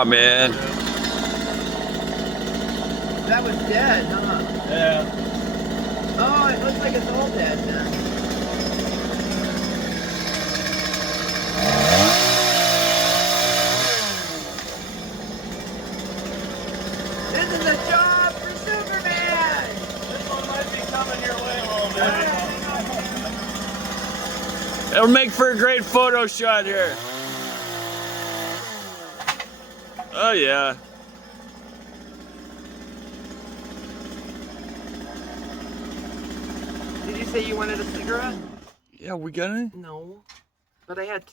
Yeah, man. That was dead, huh? Yeah. Oh, it looks like it's all dead then. This is a job for Superman! This one might be coming your way a little bit. It'll make for a great photo shot here. Oh yeah. Did you say you wanted a cigarette? Yeah, we got it? No. But I had